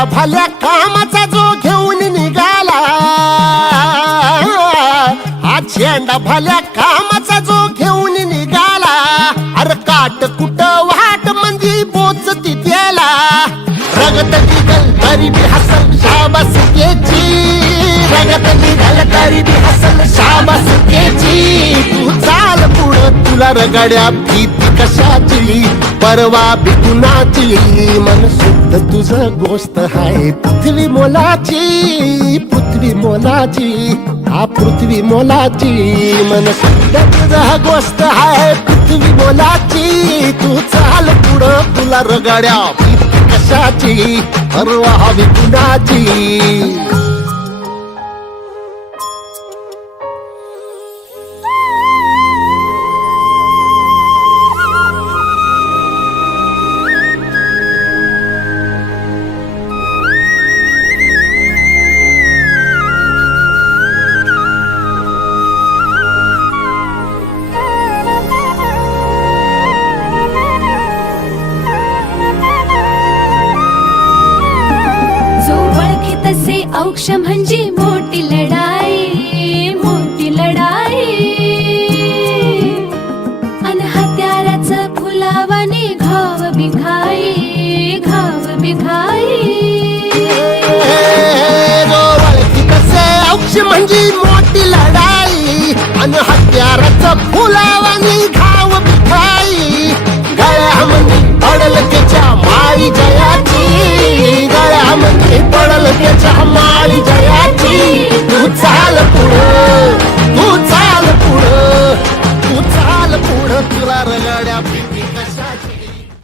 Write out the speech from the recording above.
चेंडा भल्या कामाचा जो घेऊन निघाला, हा चेंडा भल्या कामाचा जो घेऊन निघाला, अरे काट कुट वाट मंदी बोचती त्याला, रगत निघल तरी बी हसल शाबासकीची, रगत निघल तरी बी हसल शाबासकीची. तू चाल पुढं तुला रगड्या भीती कशाची, परवा बी कुणाची, मन शुद्ध तुझं गोष्ट हाय पृथ्वी मोलाची, पृथ्वी मोलाची, हा पृथ्वी मोलाची, मन शुद्ध तुझं गोष्ट हाय पृथ्वी मोलाची. तू चाल पुढं तुला रगड्या भीती कशाची, परवा हवी कुणाची. औक्ष म्हणजे मोठी लढाई, मोठी लढाई, अन हत्याराचं फुलावाने घाव बिघाई, घाव बिघाई. औक्ष म्हणजे मोठी लढाई, अन हत्याराचं फुलावाने घाव बिघाई. गळ्यामध्ये पडल त्याच्या माई जयाची, गळ्यामध्ये पडल त्याच्या